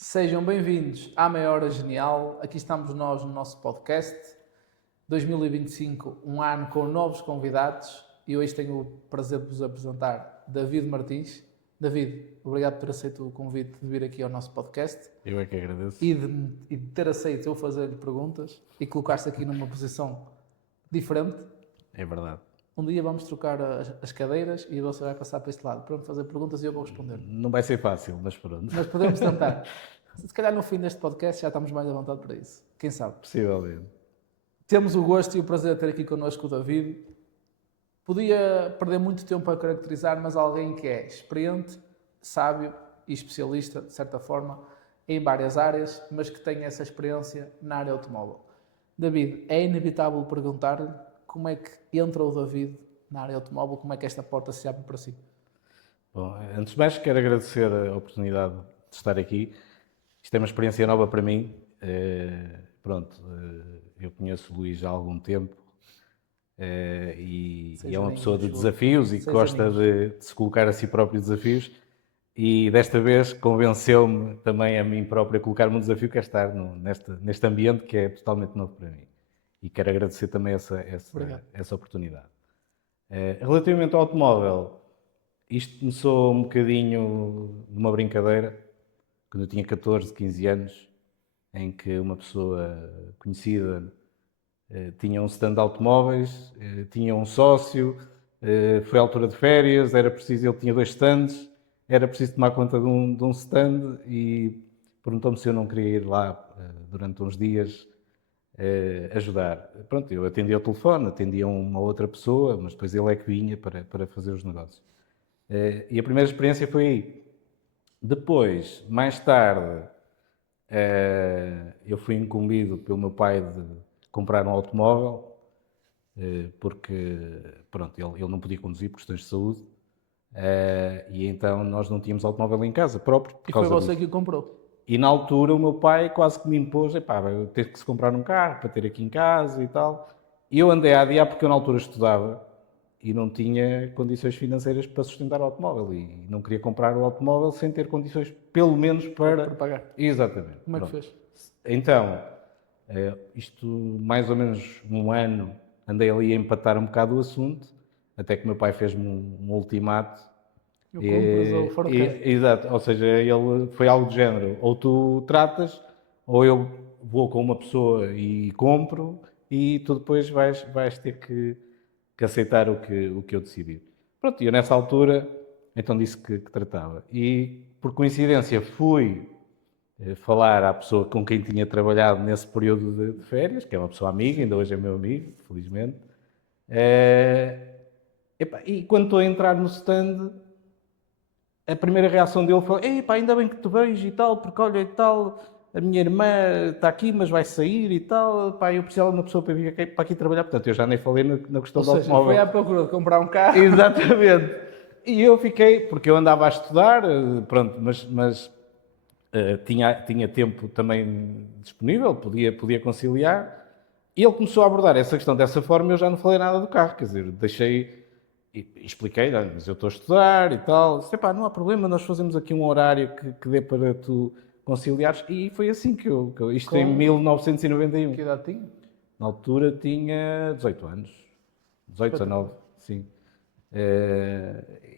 Sejam bem-vindos à Meia Hora Genial. Aqui estamos nós no nosso podcast. 2025, um ano com novos convidados. E hoje tenho o prazer de vos apresentar David Martins. David, obrigado por ter aceito o convite de vir aqui ao nosso podcast. Eu é que agradeço. E de ter aceito eu fazer-lhe perguntas e colocar-se aqui numa posição diferente. É verdade. Um dia vamos trocar as cadeiras e você vai passar para este lado para me fazer perguntas e eu vou responder. Não vai ser fácil, mas pronto. Mas podemos tentar. Se calhar no fim deste podcast já estamos mais à vontade para isso. Quem sabe? Possivelmente. Temos o gosto e o prazer de ter aqui connosco o David. Podia perder muito tempo a caracterizar, mas alguém que é experiente, sábio e especialista, de certa forma, em várias áreas, mas que tem essa experiência na área automóvel. David, é inevitável perguntar-lhe como é que entra o David na área automóvel, como é que esta porta se abre para si? Bom, antes de mais quero agradecer a oportunidade de estar aqui. Isto é uma experiência nova para mim. Eu conheço o Luís há algum tempo e é uma pessoa de desafios e que gosta de se colocar a si próprio desafios. E desta vez convenceu-me também a mim próprio a colocar-me um desafio que é estar neste ambiente que é totalmente novo para mim. E quero agradecer também essa oportunidade. Relativamente ao automóvel, isto começou um bocadinho de uma brincadeira, quando eu tinha 14, 15 anos, em que uma pessoa conhecida tinha um stand de automóveis, tinha um sócio, foi à altura de férias, era preciso, ele tinha 2 stands, era preciso tomar conta de um stand e perguntou-me se eu não queria ir lá durante uns dias ajudar. Pronto, eu atendia ao telefone, atendia uma outra pessoa, mas depois ele é que vinha para fazer os negócios. E a primeira experiência foi aí. Depois, mais tarde, eu fui incumbido pelo meu pai de comprar um automóvel, porque pronto, ele não podia conduzir por questões de saúde, e então nós não tínhamos automóvel em casa próprio. E foi você que o comprou? E na altura o meu pai quase que me impôs, vai ter que se comprar um carro para ter aqui em casa e tal. E eu andei a adiar porque eu na altura estudava e não tinha condições financeiras para sustentar o automóvel e não queria comprar o automóvel sem ter condições, pelo menos para pagar. Exatamente. Como é que fez? Então, isto mais ou menos um ano, andei ali a empatar um bocado o assunto, até que o meu pai fez-me um ultimato. Eu compras ou for o quê? Exato, ou seja, ele foi algo do género, ou tu tratas, ou eu vou com uma pessoa e compro, e tu depois vais ter que aceitar o que eu decidi. Pronto, e eu nessa altura, então disse que tratava. E, por coincidência, fui falar à pessoa com quem tinha trabalhado nesse período de férias, que é uma pessoa amiga, ainda hoje é meu amigo, felizmente. E quando estou a entrar no stand, a primeira reação dele foi: "Epá, ainda bem que te vejo e tal, porque olha e tal, a minha irmã está aqui, mas vai sair e tal, pá, eu precisava de uma pessoa para vir para aqui trabalhar." Portanto, eu já nem falei na questão do automóvel. Foi à procura de comprar um carro. Exatamente. E eu fiquei, porque eu andava a estudar, pronto, mas tinha tempo também disponível, podia conciliar. E ele começou a abordar essa questão dessa forma e eu já não falei nada do carro, quer dizer, deixei... E expliquei, mas eu estou a estudar e tal. Disse: "Epá, não há problema, nós fazemos aqui um horário que dê para tu conciliares." E foi assim que eu isto em 1991. Que idade tinha? Na altura tinha 18 anos. 18, 19, sim.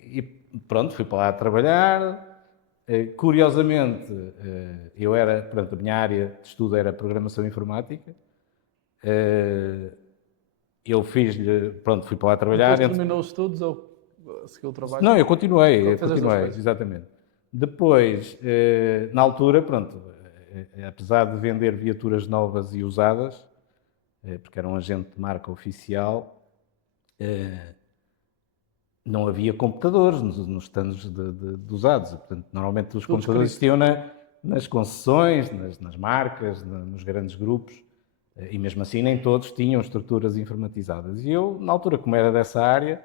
E pronto, fui para lá trabalhar. Curiosamente, eu era, portanto, a minha área de estudo era programação informática. Eu fiz-lhe, pronto, fui para lá trabalhar. Depois terminou os estudos ou seguiu o trabalho? Não, eu continuei, coisas. exatamente. Depois, na altura, pronto, apesar de vender viaturas novas e usadas, porque era um agente de marca oficial, não havia computadores nos stands de usados. Portanto, normalmente os computadores existiam nas concessões, nas marcas, nos grandes grupos. E mesmo assim nem todos tinham estruturas informatizadas. E eu, na altura, como era dessa área,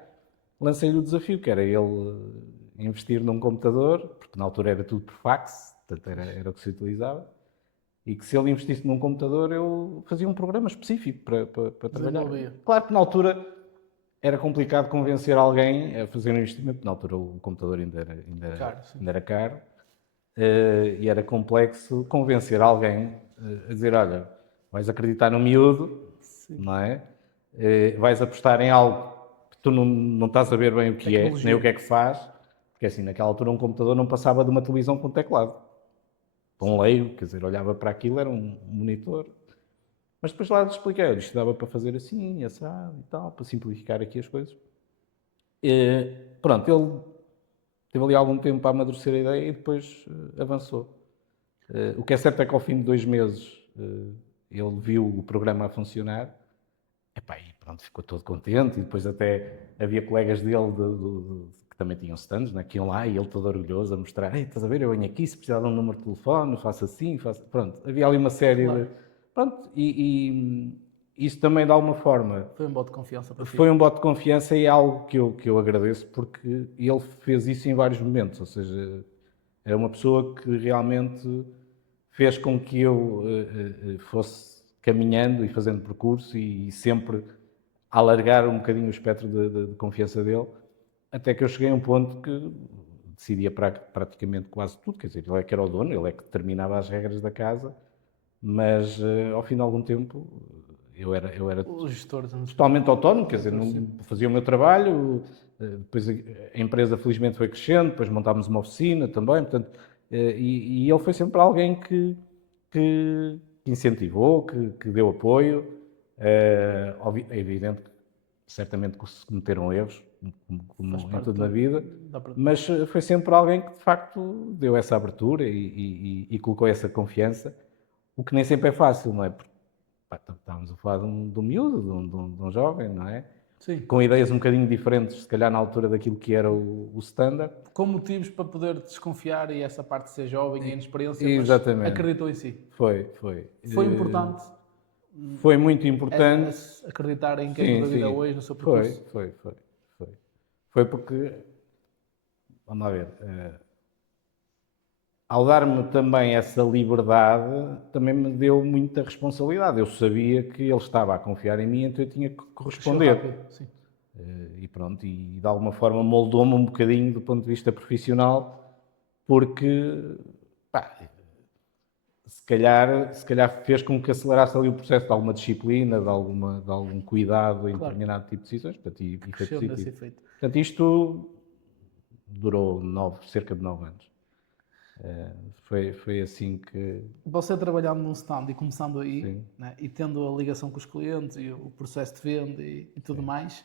lancei-lhe o desafio, que era ele investir num computador, porque na altura era tudo por fax, portanto era o que se utilizava, e que se ele investisse num computador eu fazia um programa específico para trabalhar. Claro que na altura era complicado convencer alguém a fazer um investimento, na altura o computador ainda era caro. e era complexo convencer alguém a dizer, olha, vais acreditar no miúdo, não é? Vais apostar em algo que tu não estás a ver bem o que é, nem o que é que faz, porque assim, naquela altura um computador não passava de uma televisão com teclado. Para um leigo, quer dizer, olhava para aquilo, era um monitor. Mas depois lá expliquei, isto dava para fazer assim, assado e tal, para simplificar aqui as coisas. Pronto, ele teve ali algum tempo para amadurecer a ideia e depois avançou. O que é certo é que ao fim de 2 meses ele viu o programa a funcionar. Epá, e pronto, ficou todo contente. E depois até havia colegas dele que também tinham stands, né, que iam lá e ele todo orgulhoso a mostrar: ei, estás a ver, eu venho aqui, se precisar de um número de telefone, faço assim, faço... Pronto, havia ali uma série de... Pronto, e isso também de alguma forma... Foi um voto de confiança para ti. Foi um voto de confiança e é algo que eu agradeço, porque ele fez isso em vários momentos. Ou seja, é uma pessoa que realmente fez com que eu fosse caminhando e fazendo percurso e sempre alargar um bocadinho o espectro de confiança dele, até que eu cheguei a um ponto que decidia praticamente quase tudo. Quer dizer, ele é que era o dono, ele é que determinava as regras da casa, mas ao fim de algum tempo eu era O gestor totalmente autónomo, quer dizer, não fazia o meu trabalho, depois a empresa felizmente foi crescendo, depois montámos uma oficina também, portanto, e ele foi sempre alguém que incentivou, que deu apoio. É evidente que certamente que se cometeram erros, como em tudo na vida, mas foi sempre alguém que de facto deu essa abertura e colocou essa confiança, o que nem sempre é fácil, não é? Porque estávamos a falar de um miúdo, de um jovem, não é? Sim. Com ideias um bocadinho diferentes, se calhar na altura daquilo que era o standard. Com motivos para poder desconfiar e essa parte de ser jovem e inexperiência, Exatamente. mas acreditou em si. Foi. Foi importante. Foi muito importante. Acreditar em quem toda a vida hoje, no seu percurso. Foi porque, vamos lá ver, ao dar-me também essa liberdade, também me deu muita responsabilidade. Eu sabia que ele estava a confiar em mim, então eu tinha que corresponder. Sim. E pronto, e de alguma forma moldou-me um bocadinho do ponto de vista profissional, porque pá, se calhar fez com que acelerasse ali o processo de alguma disciplina, de algum cuidado em determinado tipo de decisões, portanto, e foi positivo. Portanto, isto durou cerca de 9 anos. Foi assim que... Você trabalhando num stand e começando aí, né, e tendo a ligação com os clientes e o processo de venda e tudo mais,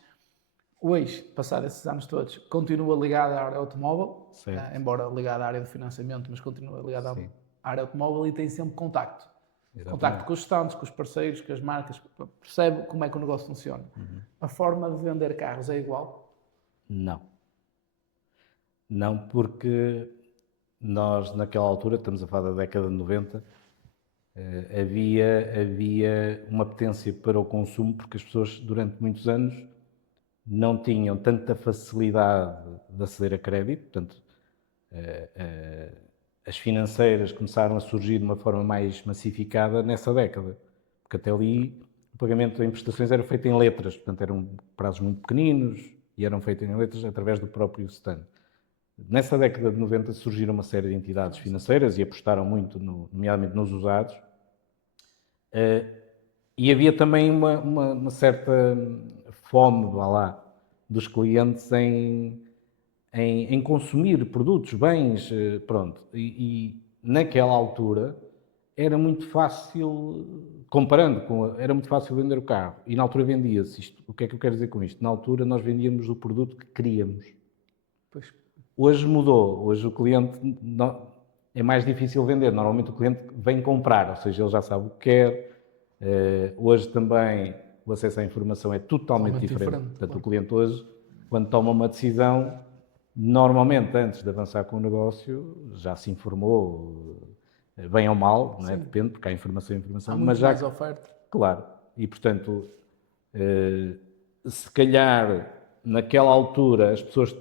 hoje, passado esses anos todos, continua ligado à área automóvel, embora ligado à área de financiamento, mas continua ligado à área automóvel e tem sempre contacto. Exatamente. Contacto com os stands, com os parceiros, com as marcas, percebe como é que o negócio funciona. A forma de vender carros é igual? Não, porque nós naquela altura, estamos a falar da década de 90, havia uma potência para o consumo, porque as pessoas durante muitos anos não tinham tanta facilidade de aceder a crédito, portanto, as financeiras começaram a surgir de uma forma mais massificada nessa década, porque até ali o pagamento em prestações era feito em letras, portanto eram prazos muito pequeninos e eram feitos em letras através do próprio stand. Nessa década de 90 surgiram uma série de entidades financeiras e apostaram muito, nomeadamente nos usados, e havia também uma certa fome, vá lá, dos clientes em consumir produtos, bens, pronto. E naquela altura era muito fácil, era muito fácil vender o carro. E na altura vendia-se isto. O que é que eu quero dizer com isto? Na altura nós vendíamos o produto que queríamos. Pois. Hoje mudou. Hoje o cliente é mais difícil vender. Normalmente o cliente vem comprar, ou seja, ele já sabe o que quer. Hoje também o acesso à informação é totalmente diferente. Portanto, o cliente hoje, quando toma uma decisão, normalmente antes de avançar com o negócio, já se informou, bem ou mal, não é? Depende, porque há informação. Há muito mais oferta. Claro. E, portanto, se calhar, naquela altura, as pessoas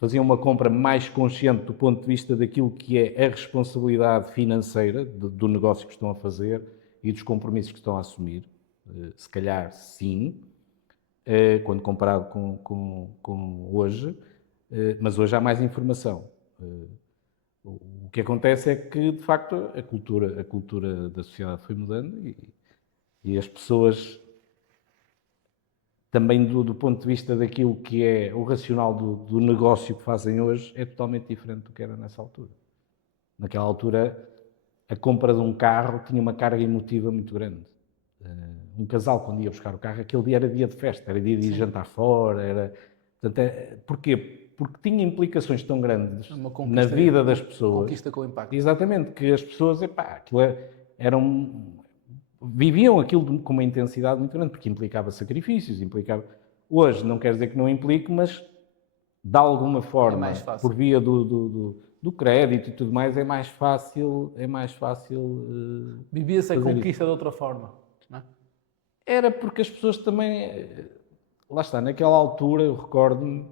faziam uma compra mais consciente do ponto de vista daquilo que é a responsabilidade financeira do negócio que estão a fazer e dos compromissos que estão a assumir. Se calhar, sim, quando comparado com hoje, mas hoje há mais informação. O que acontece é que, de facto, a cultura da sociedade foi mudando e as pessoas, também do ponto de vista daquilo que é o racional do negócio que fazem hoje, é totalmente diferente do que era nessa altura. Naquela altura, a compra de um carro tinha uma carga emotiva muito grande. Um casal, quando ia buscar o carro, aquele dia era dia de festa, era dia de ir jantar fora, portanto, porquê? Porque tinha implicações tão grandes na vida das pessoas. Conquista com impacto. Exatamente, que as pessoas, viviam aquilo com uma intensidade muito grande, porque implicava sacrifícios, Hoje, não quer dizer que não implique, mas de alguma forma, por via do crédito e tudo mais, é mais fácil. Vivia-se a conquista de outra forma, não é? Era porque as pessoas também, lá está, naquela altura, eu recordo-me,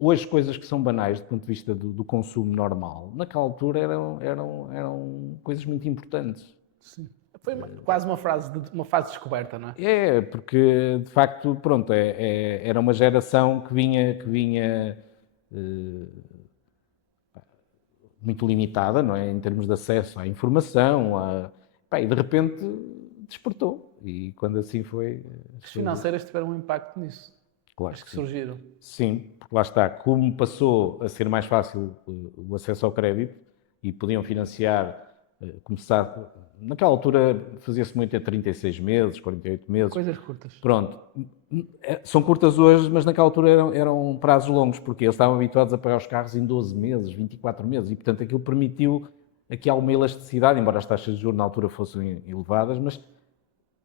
hoje coisas que são banais do ponto de vista do consumo normal, naquela altura eram coisas muito importantes. Sim. Foi quase uma fase de descoberta, não é? É, porque de facto, pronto, era uma geração que vinha muito limitada, não é? Em termos de acesso à informação, e de repente despertou. E quando assim foi. As financeiras tiveram um impacto nisso. Claro que surgiram. Sim, porque lá está, como passou a ser mais fácil o acesso ao crédito e podiam financiar, começar. Naquela altura fazia-se muito a 36 meses, 48 meses. Coisas curtas. Pronto. São curtas hoje, mas naquela altura eram prazos longos, porque eles estavam habituados a pagar os carros em 12 meses, 24 meses, e portanto aquilo permitiu aqui alguma elasticidade, embora as taxas de juros na altura fossem elevadas, mas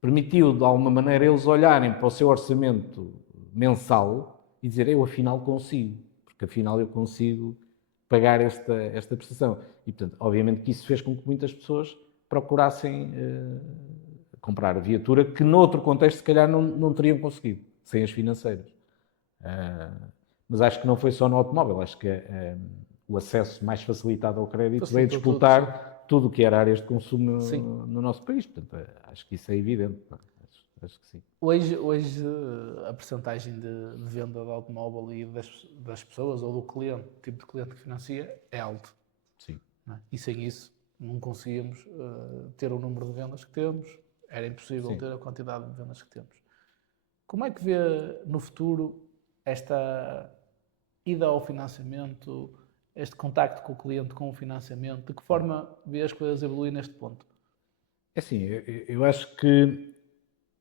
permitiu de alguma maneira eles olharem para o seu orçamento mensal e dizer, eu afinal consigo, porque afinal eu consigo pagar esta prestação. E portanto, obviamente que isso fez com que muitas pessoas procurassem comprar a viatura que noutro contexto se calhar não teriam conseguido, sem as financeiras. Mas acho que não foi só no automóvel, acho que o acesso mais facilitado ao crédito veio disputar tudo o que era áreas de consumo no nosso país. Portanto, acho que isso é evidente. Acho que sim. Hoje a percentagem de venda de automóvel e das pessoas ou do cliente, tipo de cliente que financia, é alto. Sim. Não é? E sem isso não conseguíamos ter o número de vendas que temos, era impossível ter a quantidade de vendas que temos. Como é que vê no futuro esta ida ao financiamento, este contacto com o cliente com o financiamento? De que forma vê as coisas evoluir neste ponto? É assim, eu acho que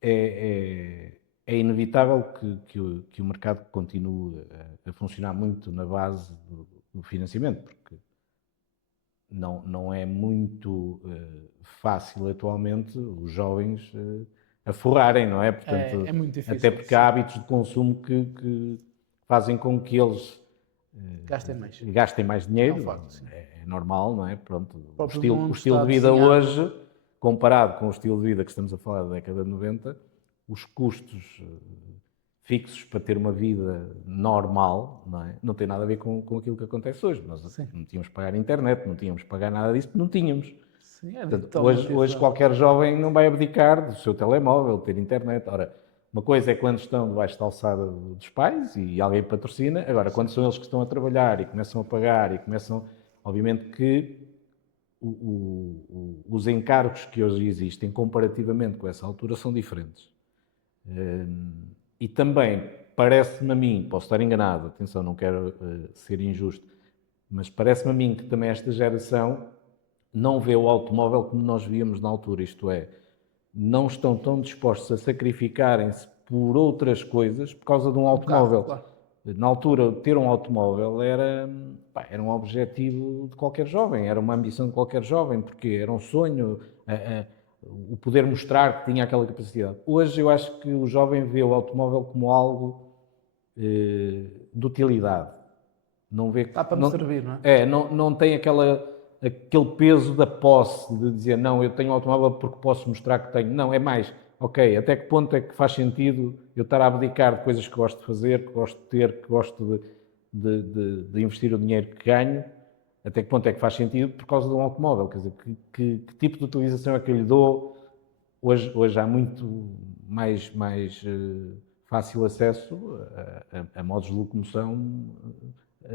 é inevitável que o mercado continue a funcionar muito na base do financiamento, porque não é muito fácil atualmente os jovens aforrarem, não é? Portanto, é muito difícil. Até porque há hábitos de consumo que fazem com que eles gastem mais dinheiro. É um facto, é normal, não é? Pronto, o estilo de vida hoje, comparado com o estilo de vida que estamos a falar da década de 90, os custos fixos para ter uma vida normal, não é? Não tem nada a ver com aquilo que acontece hoje. Nós não tínhamos que pagar internet, não tínhamos que pagar nada disso, não tínhamos. Sim, Portanto, hoje qualquer jovem não vai abdicar do seu telemóvel, ter internet. Ora, uma coisa é quando estão debaixo da alçada dos pais e alguém patrocina, agora quando são eles que estão a trabalhar e começam a pagar e começam, obviamente que os encargos que hoje existem comparativamente com essa altura são diferentes. E também parece-me a mim, posso estar enganado, atenção, não quero ser injusto, mas parece-me a mim que também esta geração não vê o automóvel como nós víamos na altura, isto é, não estão tão dispostos a sacrificarem-se por outras coisas por causa de um automóvel. Claro. Na altura, ter um automóvel era um objetivo de qualquer jovem, era uma ambição de qualquer jovem, porque era um sonho, o poder mostrar que tinha aquela capacidade. Hoje eu acho que o jovem vê o automóvel como algo de utilidade. Não vê que, dá para me servir, não é? Não tem aquele peso da posse, de dizer, não, eu tenho um automóvel porque posso mostrar que tenho. Não, é mais, ok, até que ponto é que faz sentido eu estar a abdicar de coisas que gosto de fazer, que gosto de ter, que gosto de investir o dinheiro que ganho, até que ponto é que faz sentido por causa de um automóvel? Quer dizer, que tipo de utilização é que eu lhe dou? Hoje há muito mais fácil acesso a modos de locomoção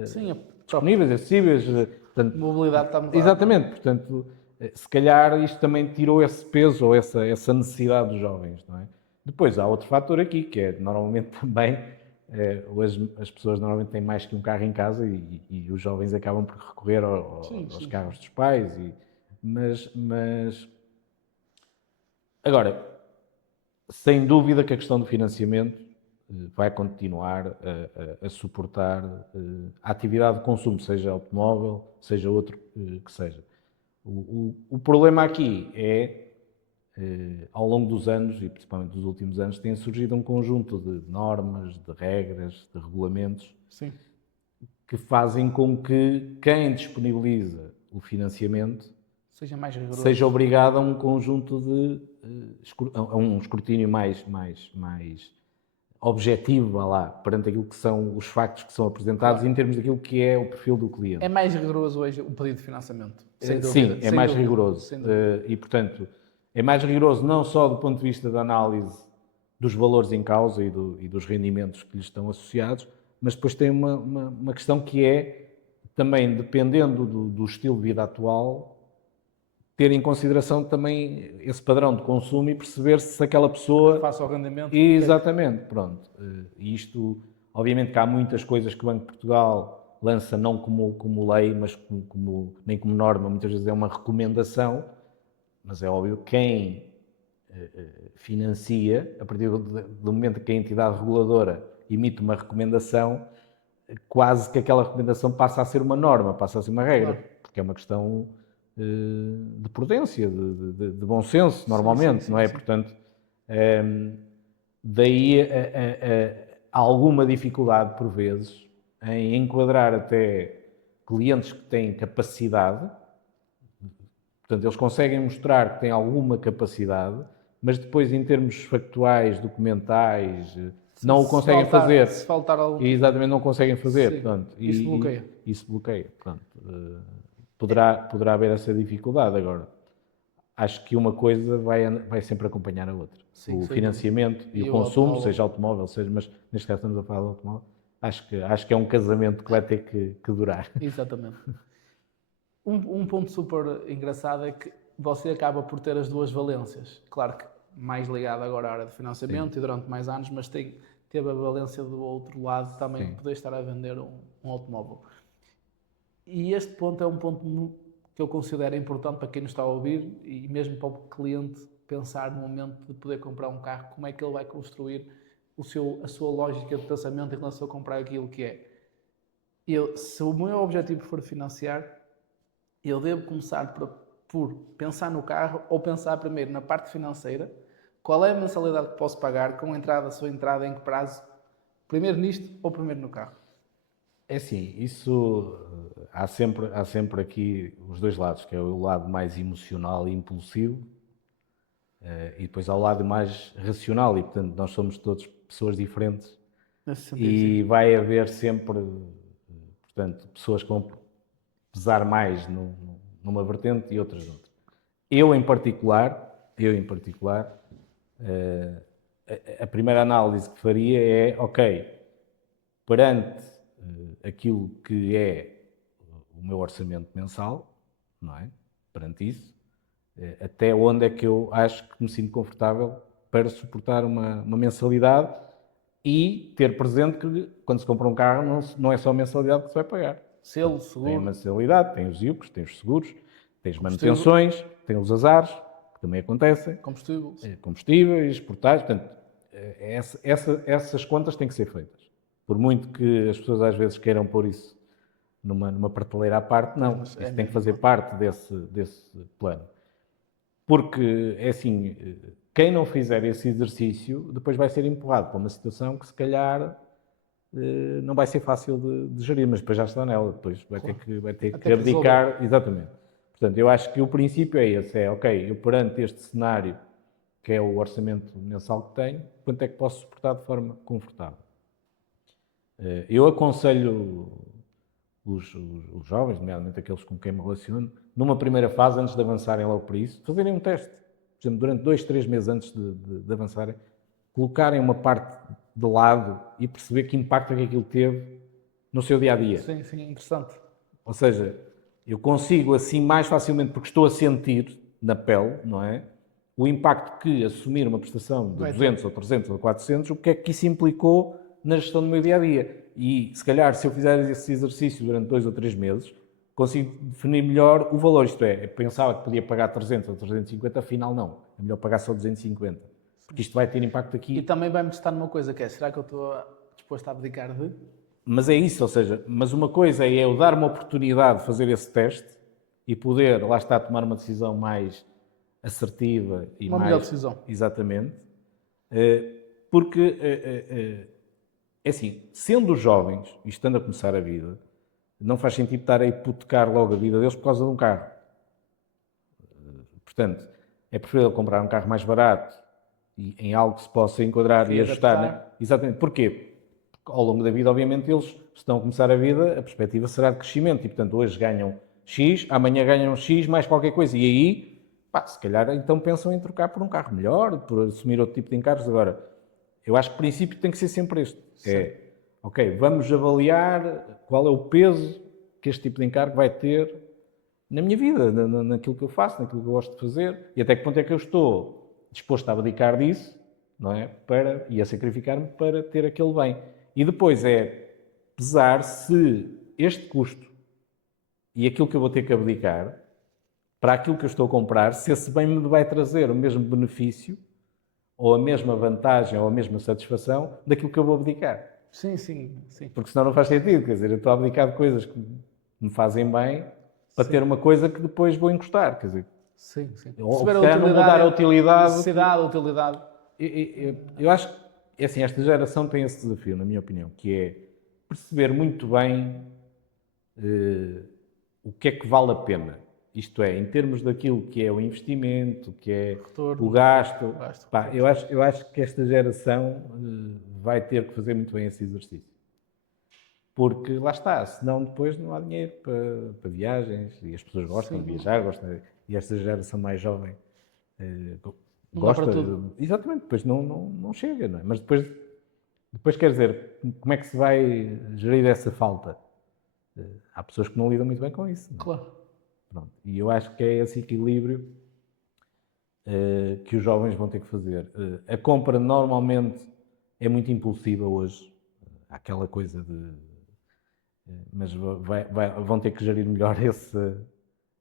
Sim, disponíveis, acessíveis. Portanto, mobilidade está mudada. exatamente, portanto, se calhar isto também tirou esse peso ou essa necessidade dos jovens, não é? Depois há outro fator aqui, que é normalmente também, hoje as pessoas normalmente têm mais que um carro em casa e os jovens acabam por recorrer aos carros dos pais, mas agora, sem dúvida que a questão do financiamento vai continuar a suportar a atividade de consumo, seja automóvel, seja outro que seja. O problema aqui é, ao longo dos anos, e principalmente dos últimos anos, tem surgido um conjunto de normas, de regras, de regulamentos Sim. que fazem com que quem disponibiliza o financiamento Seja mais rigoroso. seja obrigado a um conjunto de a um escrutínio mais objetivo, vá lá, perante aquilo que são os factos que são apresentados em termos daquilo que é o perfil do cliente. É mais rigoroso hoje o pedido de financiamento. Sem Sim, dúvida, é sem mais dúvida, rigoroso. sem dúvida. E, portanto, é mais rigoroso não só do ponto de vista da análise dos valores em causa e dos rendimentos que lhes estão associados, mas depois tem uma questão que é, também dependendo do estilo de vida atual, ter em consideração também esse padrão de consumo e perceber se aquela pessoa... Face ao rendimento. Exatamente, pronto. E isto, obviamente que há muitas coisas que o Banco de Portugal lança não como lei, mas nem como norma, muitas vezes é uma recomendação, mas é óbvio que quem financia, a partir do momento que a entidade reguladora emite uma recomendação, quase que aquela recomendação passa a ser uma norma, passa a ser uma regra, Claro. porque é uma questão de prudência, de bom senso, normalmente, sim, não é? sim. Portanto, daí alguma dificuldade, por vezes, em enquadrar até clientes que têm capacidade. Portanto, eles conseguem mostrar que têm alguma capacidade, mas depois, em termos factuais, documentais, não o conseguem fazer. Se faltar algo. Exatamente, não conseguem fazer. Sim, Portanto, isso bloqueia. Isso bloqueia. Portanto, poderá haver essa dificuldade. Agora, acho que uma coisa vai sempre acompanhar a outra. Sim, O financiamento e o consumo, automóvel. seja automóvel, mas neste caso estamos a falar de automóvel, acho que é um casamento que vai ter que durar. Exatamente. Um ponto super engraçado é que você acaba por ter as duas valências. Claro que mais ligado agora à área de financiamento e durante mais anos, mas teve a valência do outro lado também de poder estar a vender um automóvel. E este ponto é um ponto que eu considero importante para quem nos está a ouvir e mesmo para o cliente pensar no momento de poder comprar um carro, como é que ele vai construir a sua lógica de pensamento em relação a comprar aquilo que é. Se o meu objetivo for financiar, eu devo começar por pensar no carro ou pensar primeiro na parte financeira, qual é a mensalidade que posso pagar, com a entrada, a sua entrada, em que prazo, primeiro nisto ou primeiro no carro? É assim, isso há sempre aqui os dois lados, que é o lado mais emocional e impulsivo e depois há o lado mais racional e, portanto, nós somos todos pessoas diferentes e vai haver sempre, portanto, pessoas que vão pesar mais numa vertente e outras noutra. Eu em particular, a primeira análise que faria é, ok, perante aquilo que é o meu orçamento mensal, não é? Perante isso, até onde é que eu acho que me sinto confortável para suportar uma mensalidade e ter presente que quando se compra um carro não é só a mensalidade que se vai pagar. Selo, seguro. Tem a mensalidade, tem os IUCs, tem os seguros, tem as manutenções, tem os azares, que também acontecem, combustíveis, portagens, portanto, essas contas têm que ser feitas. Por muito que as pessoas às vezes queiram pôr isso numa prateleira à parte, não, isso tem que fazer parte desse plano. Porque, é assim, quem não fizer esse exercício, depois vai ser empurrado para uma situação que se calhar não vai ser fácil de gerir, mas depois já está nela, depois vai ter que abdicar, exatamente. Portanto, eu acho que o princípio é esse, ok, eu perante este cenário, que é o orçamento mensal que tenho, quanto é que posso suportar de forma confortável? Eu aconselho os jovens, nomeadamente aqueles com quem me relaciono, numa primeira fase, antes de avançarem logo para isso, fazerem um teste. Por exemplo, durante 2, 3 meses antes de avançarem, colocarem uma parte de lado e perceber que impacto é que aquilo teve no seu dia-a-dia. Sim, sim, interessante. Ou seja, eu consigo assim mais facilmente, porque estou a sentir na pele, não é? O impacto que assumir uma prestação de 200 ou 300 ou 400, o que é que isso implicou na gestão do meu dia-a-dia. E, se calhar, se eu fizer esse exercício durante 2 ou 3 meses, consigo definir melhor o valor. Isto é, eu pensava que podia pagar 300 ou 350, afinal não. É melhor pagar só 250. Porque isto vai ter impacto aqui. E também vai-me testar numa coisa que é, será que eu estou disposto a abdicar de? Mas é isso, ou seja, mas uma coisa é eu dar uma oportunidade de fazer esse teste e poder, lá está, tomar uma decisão mais assertiva e Uma mais... melhor decisão. Exatamente. Porque, é assim, sendo jovens e estando a começar a vida, não faz sentido estar a hipotecar logo a vida deles por causa de um carro. Portanto, é preferível comprar um carro mais barato e em algo que se possa enquadrar e ajustar. Né? Exatamente. Porquê? Porque ao longo da vida, obviamente, eles, se estão a começar a vida, a perspectiva será de crescimento e, portanto, hoje ganham X, amanhã ganham X mais qualquer coisa. E aí, pá, se calhar, então pensam em trocar por um carro melhor, por assumir outro tipo de encargos. Agora, eu acho que o princípio tem que ser sempre este. É, ok, vamos avaliar qual é o peso que este tipo de encargo vai ter na minha vida, naquilo que eu faço, naquilo que eu gosto de fazer, e até que ponto é que eu estou disposto a abdicar disso, não é? E a sacrificar-me para ter aquele bem. E depois é pesar se este custo e aquilo que eu vou ter que abdicar, para aquilo que eu estou a comprar, se esse bem me vai trazer o mesmo benefício, ou a mesma vantagem, ou a mesma satisfação daquilo que eu vou abdicar. Sim, sim, sim. Porque senão não faz sentido, quer dizer, eu estou a abdicar de coisas que me fazem bem para ter uma coisa que depois vou encostar, quer dizer. Sim, sim. Ou se calhar não vou dar a utilidade. Necessidade, a utilidade. Eu acho que, assim, esta geração tem esse desafio, na minha opinião, que é perceber muito bem o que é que vale a pena. Isto é, em termos daquilo que é o investimento, que é Retorno, o gasto. Pá, eu acho que esta geração vai ter que fazer muito bem esse exercício. Porque lá está, senão depois não há dinheiro para viagens, e as pessoas gostam de viajar, e esta geração mais jovem gosta. Exatamente, depois não chega, não é? Mas depois quer dizer, como é que se vai gerir essa falta? Há pessoas que não lidam muito bem com isso. Não é? Claro. Pronto. E eu acho que é esse equilíbrio que os jovens vão ter que fazer. A compra normalmente é muito impulsiva hoje. Há aquela coisa de... mas vão ter que gerir melhor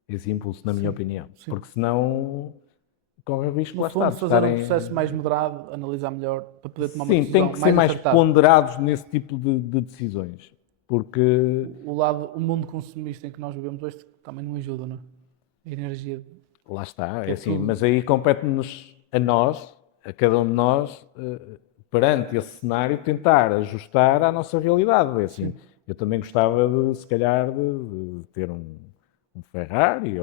esse impulso, na minha opinião. Sim. Porque senão corre o risco de fazer um processo mais moderado, analisar melhor, para poder tomar uma decisão. Sim, tem que ser mais ponderados nesse tipo de decisões. Porque o mundo consumista em que nós vivemos hoje também não ajuda, não é? A energia. Lá está, é assim, mas aí compete-nos a nós, a cada um de nós, perante esse cenário, tentar ajustar à nossa realidade. É assim, eu também gostava de, se calhar, de ter um Ferrari,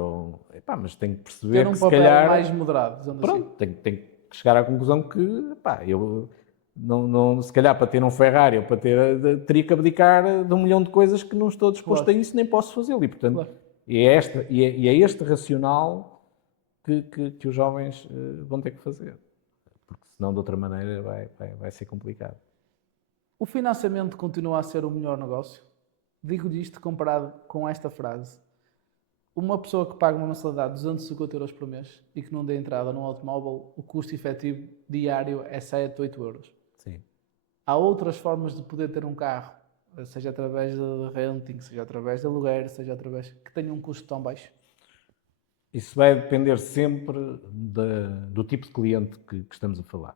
mas tenho que perceber que se calhar... mais moderado, pronto, tenho que chegar à conclusão que, eu... Não, se calhar para ter um Ferrari ou para teria que abdicar de 1 milhão de coisas que não estou disposto a isso, nem posso fazê-lo. E, portanto, é este racional que os jovens vão ter que fazer. Porque senão, de outra maneira, vai ser complicado. O financiamento continua a ser o melhor negócio? Digo-lhe isto comparado com esta frase. Uma pessoa que paga uma mensalidade de 250 euros por mês e que não dê entrada num automóvel, o custo efetivo diário é 7, 8 euros. Sim. Há outras formas de poder ter um carro, seja através de renting, seja através de aluguer, seja através que tenham um custo tão baixo? Isso vai depender sempre do tipo de cliente que estamos a falar.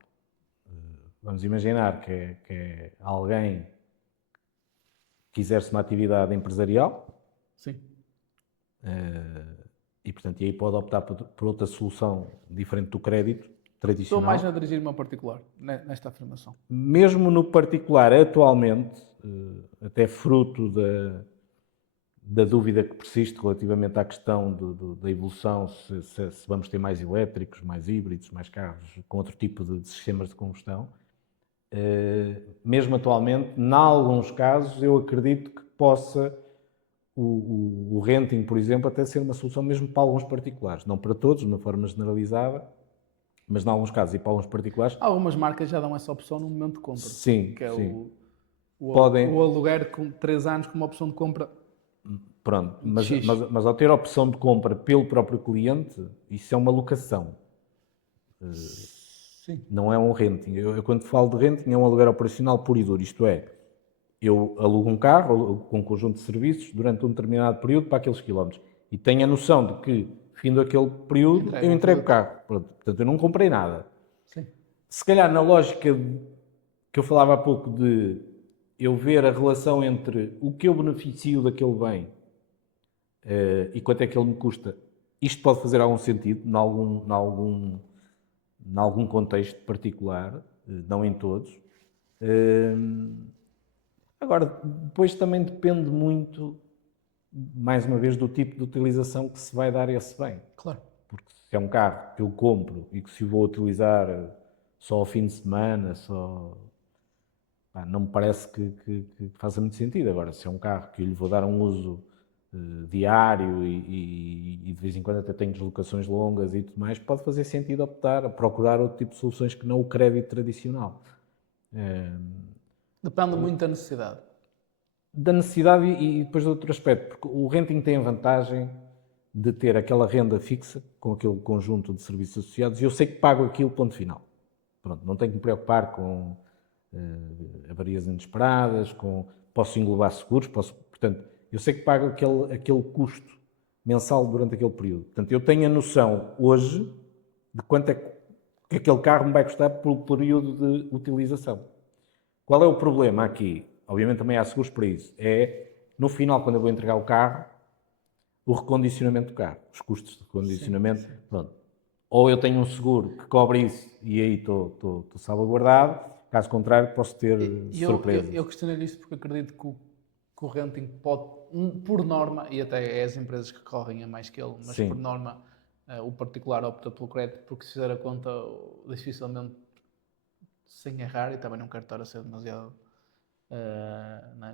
Vamos imaginar que é alguém que exerce uma atividade empresarial. Sim. E, portanto, aí pode optar por outra solução diferente do crédito tradicional. Estou mais a dirigir-me ao particular, nesta afirmação. Mesmo no particular, atualmente, até fruto da dúvida que persiste relativamente à questão da evolução, se vamos ter mais elétricos, mais híbridos, mais carros com outro tipo de sistemas de combustão, mesmo atualmente, em alguns casos, eu acredito que possa o renting, por exemplo, até ser uma solução mesmo para alguns particulares. Não para todos, de uma forma generalizada, mas em alguns casos e para alguns particulares. Algumas marcas já dão essa opção no momento de compra. Sim, que é sim. podem... O aluguer com 3 anos com uma opção de compra. Pronto, mas, X. mas ao ter a opção de compra pelo próprio cliente, isso é uma locação. Sim. Não é um renting. Eu quando falo de renting é um aluguer operacional puro e duro. Isto é, eu alugo um carro com um conjunto de serviços durante um determinado período para aqueles quilómetros. E tenho a noção de que, fim daquele período, eu entrego o carro. Pronto. Portanto, eu não comprei nada. Sim. Se calhar na lógica que eu falava há pouco de eu ver a relação entre o que eu beneficio daquele bem e quanto é que ele me custa, isto pode fazer algum sentido em algum contexto particular, não em todos. Agora, depois também depende muito, mais uma vez, do tipo de utilização que se vai dar a esse bem. Claro. Porque se é um carro que eu compro e que se o vou utilizar só ao fim de semana, não me parece que faça muito sentido. Agora, se é um carro que eu lhe vou dar um uso diário e de vez em quando até tenho deslocações longas e tudo mais, pode fazer sentido optar a procurar outro tipo de soluções que não o crédito tradicional. Depende muito da necessidade. Da necessidade e depois de outro aspecto, porque o renting tem a vantagem de ter aquela renda fixa com aquele conjunto de serviços associados e eu sei que pago aquilo, ponto final. Pronto, não tenho que me preocupar com avarias inesperadas, posso englobar seguros, portanto, eu sei que pago aquele custo mensal durante aquele período. Portanto, eu tenho a noção hoje de quanto é que aquele carro me vai custar pelo período de utilização. Qual é o problema aqui? Obviamente também há seguros para isso. É, no final, quando eu vou entregar o carro, o recondicionamento do carro, os custos de recondicionamento. Sim. Pronto. Ou eu tenho um seguro que cobre isso e aí estou salvaguardado, caso contrário posso ter surpresas. Eu questionei isto porque acredito que o renting pode, por norma, e até é as empresas que correm a mais que ele, mas sim, por norma o particular opta pelo crédito porque se fizer a conta dificilmente, sem errar, e também não quero estar a ser demasiado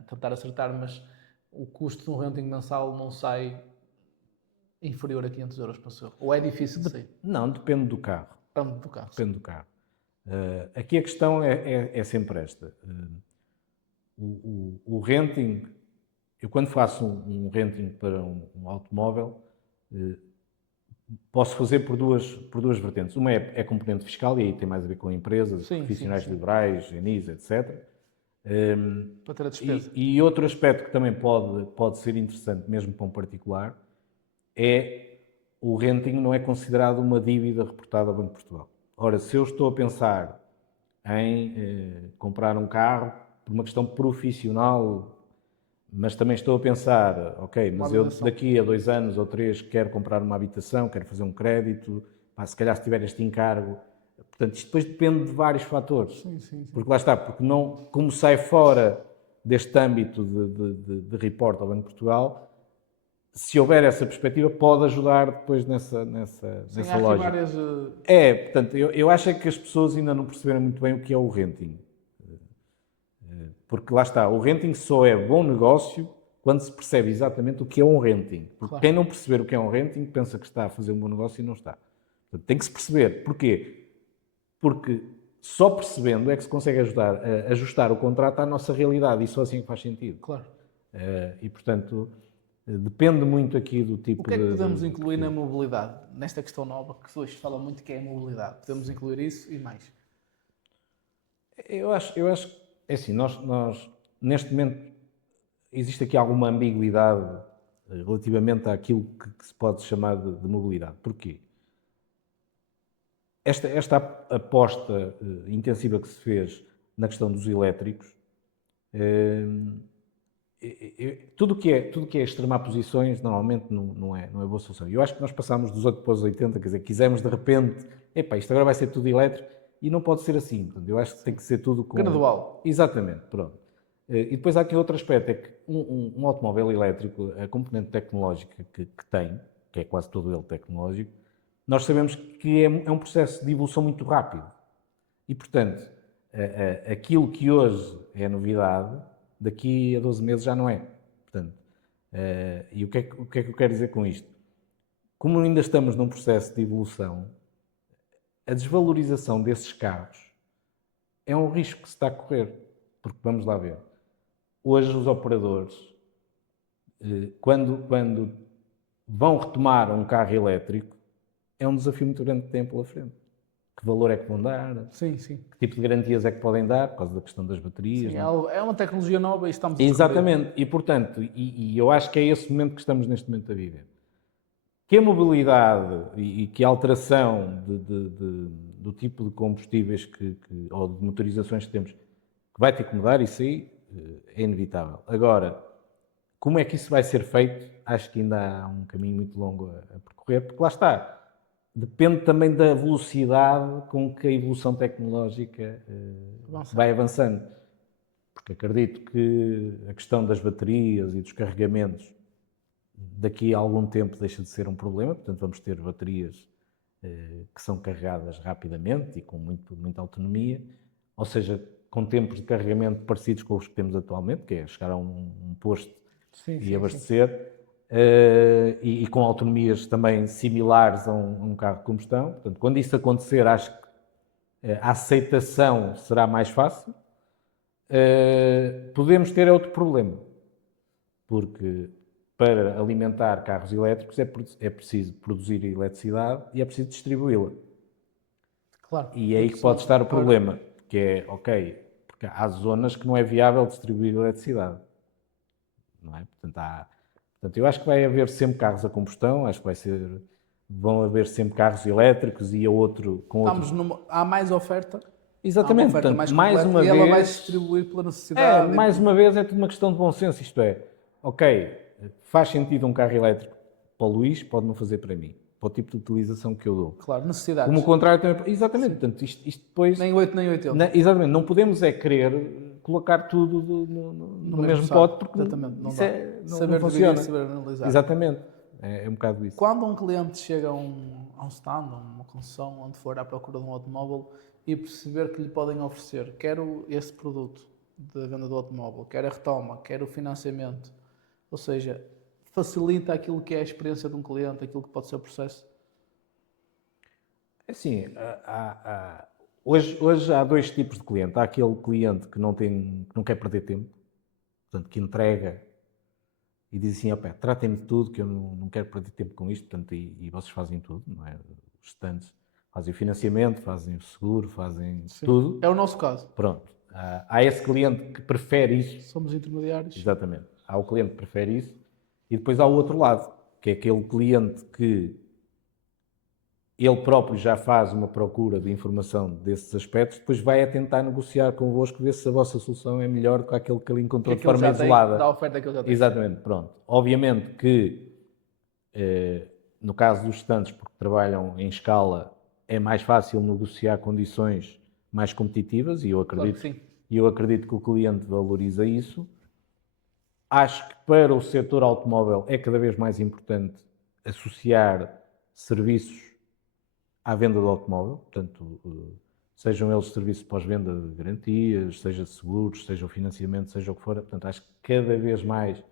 tentar acertar, mas o custo de um renting mensal não sai inferior a 500 euros para o seu. Ou é difícil de sair? Não, depende do carro. Depende do carro. Depende do carro. Aqui a questão é sempre esta. O renting, eu quando faço um renting para um automóvel, posso fazer por duas vertentes. Uma é componente fiscal, e aí tem mais a ver com empresas, sim, profissionais liberais, GNIs, etc. Para ter a despesa. E outro aspecto que também pode ser interessante, mesmo para um particular, é o renting não é considerado uma dívida reportada ao Banco de Portugal. Ora, se eu estou a pensar em comprar um carro por uma questão profissional, mas também estou a pensar, ok, mas eu daqui a 2 anos ou 3 quero comprar uma habitação, quero fazer um crédito, se calhar se tiver este encargo. Portanto, isto depois depende de vários fatores. Sim. Porque lá está, porque não, como sai fora deste âmbito de report ao Banco de Portugal, se houver essa perspectiva, pode ajudar depois nessa lógica. Várias... Portanto, eu acho é que as pessoas ainda não perceberam muito bem o que é o renting. Porque lá está, o renting só é bom negócio quando se percebe exatamente o que é um renting. Porque claro, quem não perceber o que é um renting pensa que está a fazer um bom negócio e não está. Portanto, tem que se perceber. Porquê? Porque só percebendo é que se consegue ajustar o contrato à nossa realidade e só assim faz sentido. Claro. E, portanto, depende muito aqui do tipo de... O que é que podemos incluir na mobilidade? Nesta questão nova, que hoje fala muito que é a mobilidade. Podemos incluir isso e mais? Eu acho que, é assim, nós neste momento, existe aqui alguma ambiguidade relativamente àquilo que se pode chamar de mobilidade. Porquê? Esta aposta intensiva que se fez na questão dos elétricos, tudo que é extremar posições normalmente não é boa solução. Eu acho que nós passámos dos 8 para os 80, quer dizer, quisemos de repente, isto agora vai ser tudo elétrico, e não pode ser assim. Portanto, eu acho que tem que ser tudo gradual. Exatamente, pronto. E depois há aqui outro aspecto, é que um automóvel elétrico, a componente tecnológica que tem, que é quase todo ele tecnológico, nós sabemos que é um processo de evolução muito rápido. E, portanto, aquilo que hoje é novidade, daqui a 12 meses já não é. Portanto, e o que é que eu quero dizer com isto? Como ainda estamos num processo de evolução, a desvalorização desses carros é um risco que se está a correr. Porque, vamos lá ver, hoje os operadores, quando vão retomar um carro elétrico, é um desafio muito grande que têm pela frente. Que valor é que vão dar? Sim, sim. Que tipo de garantias é que podem dar, por causa da questão das baterias? Sim, Não é? é uma tecnologia nova e estamos a descobrir. Exatamente. E, portanto, e eu acho que é esse momento que estamos neste momento a viver. Que a mobilidade e que a alteração do tipo de combustíveis ou de motorizações que temos, que vai ter que mudar, isso aí é inevitável. Agora, como é que isso vai ser feito? Acho que ainda há um caminho muito longo a percorrer, porque lá está. Depende também da velocidade com que a evolução tecnológica vai avançando. Porque acredito que a questão das baterias e dos carregamentos daqui a algum tempo deixa de ser um problema, portanto vamos ter baterias que são carregadas rapidamente e com muita autonomia, ou seja, com tempos de carregamento parecidos com os que temos atualmente, que é chegar a um posto e abastecer, e com autonomias também similares a um carro de combustão. Portanto, quando isso acontecer, acho que a aceitação será mais fácil. Podemos ter outro problema, porque para alimentar carros elétricos é preciso produzir eletricidade e é preciso distribuí-la. Claro. E é aí que pode estar o problema, que é, ok, porque há zonas que não é viável distribuir eletricidade. Não é? Portanto, eu acho que vai haver sempre carros a combustão, acho que vão haver sempre carros elétricos e Há mais oferta. Exatamente, Há uma oferta portanto, mais uma e vez... ela vai se distribuir pela necessidade. mais uma vez é tudo uma questão de bom senso, isto é, ok, faz sentido um carro elétrico para o Luís, pode não fazer para mim, para o tipo de utilização que eu dou. Claro, necessidades. Como o contrário também... Exatamente, portanto, isto depois... Nem 8 nem 80. Exatamente, não podemos querer colocar tudo no mesmo pote, porque exatamente, não funciona. Saber analisar. Exatamente, é um bocado isso. Quando um cliente chega a um stand, a uma concessão, onde for à procura de um automóvel e perceber que lhe podem oferecer, quero esse produto da venda do automóvel, quero a retoma, quero o financiamento, ou seja, facilita aquilo que é a experiência de um cliente, aquilo que pode ser o processo? Assim, hoje há dois tipos de cliente. Há aquele cliente que não quer perder tempo, portanto, que entrega e diz assim, opa, tratem-me de tudo, que eu não quero perder tempo com isto, portanto, e vocês fazem tudo, não é? Os stands fazem o financiamento, fazem o seguro, fazem tudo. É o nosso caso. Pronto. Há esse cliente que prefere isso. Somos intermediários. Exatamente. Há o cliente que prefere isso. E depois há o outro lado, que é aquele cliente que ele próprio já faz uma procura de informação desses aspectos, depois vai a tentar negociar convosco, ver se a vossa solução é melhor do que aquele que ele encontrou de forma isolada. Da oferta que ele já tem. Exatamente, pronto. Obviamente que, no caso dos stands, porque trabalham em escala, é mais fácil negociar condições mais competitivas e eu acredito que o cliente valoriza isso. Acho que para o setor automóvel é cada vez mais importante associar serviços à venda do automóvel, portanto, sejam eles serviços pós-venda de garantias, seja seguros, seja o financiamento, seja o que for. Portanto, acho que cada vez mais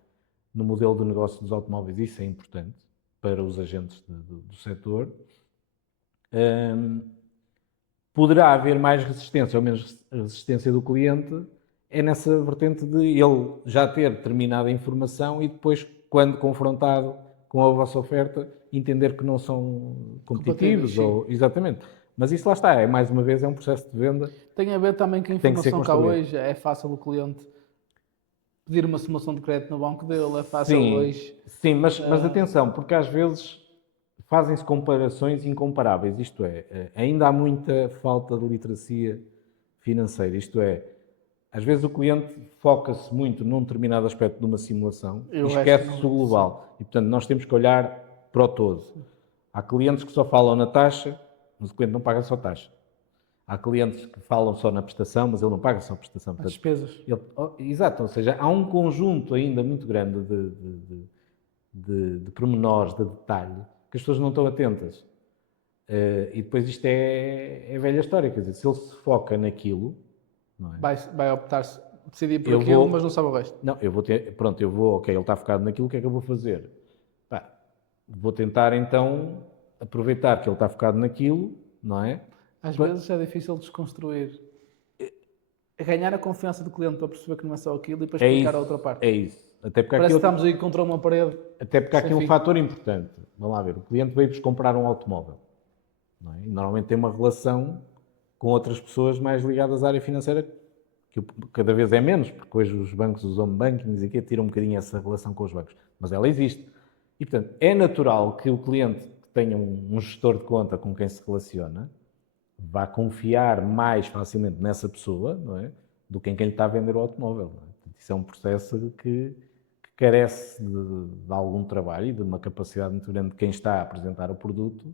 no modelo de negócio dos automóveis isso é importante para os agentes do setor. Poderá haver mais resistência ou menos resistência do cliente, é nessa vertente de ele já ter determinada informação e depois, quando confrontado com a vossa oferta, entender que não são competitivos. Exatamente. Mas isso lá está, mais uma vez, é um processo de venda. Tem a ver também com a informação que há hoje. É fácil o cliente pedir uma simulação de crédito no banco dele, é fácil hoje. Sim, mas atenção, porque às vezes fazem-se comparações incomparáveis. Isto é, ainda há muita falta de literacia financeira. Isto é, às vezes o cliente foca-se muito num determinado aspecto de uma simulação e esquece-se o global. E, portanto, nós temos que olhar para o todo. Há clientes que só falam na taxa, mas o cliente não paga só taxa. Há clientes que falam só na prestação, mas ele não paga só a prestação. As despesas. Exato, ou seja, há um conjunto ainda muito grande de pormenores, de detalhe, que as pessoas não estão atentas. E depois isto é velha história, quer dizer, se ele se foca naquilo, não é? Vai optar, decidir por aquilo, mas não sabe o resto. Não, ok, ele está focado naquilo, o que é que eu vou fazer? Vou tentar então aproveitar que ele está focado naquilo, não é? Às vezes é difícil desconstruir. ganhar a confiança do cliente para perceber que não é só aquilo e depois É explicar isso, a outra parte. é isso. Até porque Parece que aquilo, estamos aí contra uma parede. até porque há aqui sem um fim. fator importante. Vamos lá ver, o cliente veio-vos comprar um automóvel, não é? E normalmente tem uma relação com outras pessoas mais ligadas à área financeira, que cada vez é menos, porque hoje os bancos, os home bankings e tiram um bocadinho essa relação com os bancos. Mas ela existe. E, portanto, é natural que o cliente que tenha um gestor de conta com quem se relaciona vá confiar mais facilmente nessa pessoa, não é? Do que em quem lhe está a vender o automóvel. Não é? Portanto, isso é um processo que carece de algum trabalho e de uma capacidade muito grande de quem está a apresentar o produto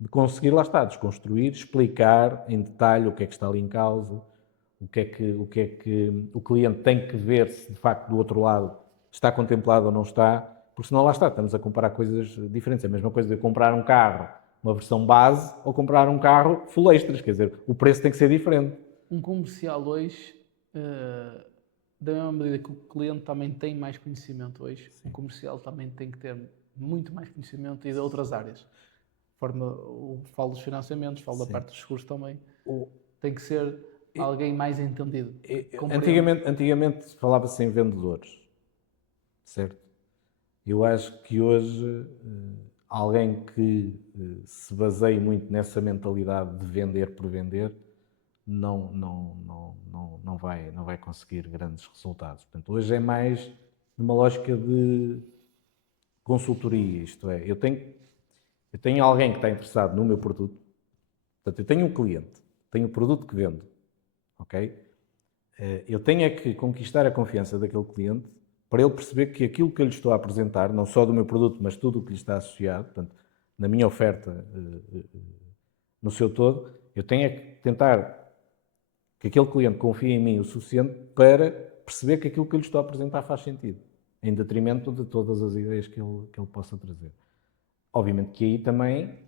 de conseguir, lá está, desconstruir, explicar em detalhe o que é que está ali em causa, o que é que o cliente tem que ver se de facto do outro lado está contemplado ou não está, porque senão lá está, estamos a comparar coisas diferentes. É a mesma coisa de comprar um carro, uma versão base, ou comprar um carro full extras, quer dizer, o preço tem que ser diferente. Um comercial hoje, da mesma medida que o cliente também tem mais conhecimento hoje, um comercial também tem que ter muito mais conhecimento e de outras áreas. Falo dos financiamentos, falo da parte dos seguros também. Tem que ser alguém mais entendido. Antigamente falava-se em vendedores, certo? Eu acho que hoje alguém que se baseie muito nessa mentalidade de vender por vender não vai conseguir grandes resultados. Portanto, hoje é mais numa lógica de consultoria, isto é, eu tenho alguém que está interessado no meu produto, portanto, eu tenho um cliente, tenho o produto que vendo, ok? Eu tenho é que conquistar a confiança daquele cliente para ele perceber que aquilo que eu lhe estou a apresentar, não só do meu produto, mas tudo o que lhe está associado, portanto, na minha oferta no seu todo, eu tenho é que tentar que aquele cliente confie em mim o suficiente para perceber que aquilo que eu lhe estou a apresentar faz sentido, em detrimento de todas as ideias que ele possa trazer. Obviamente que aí também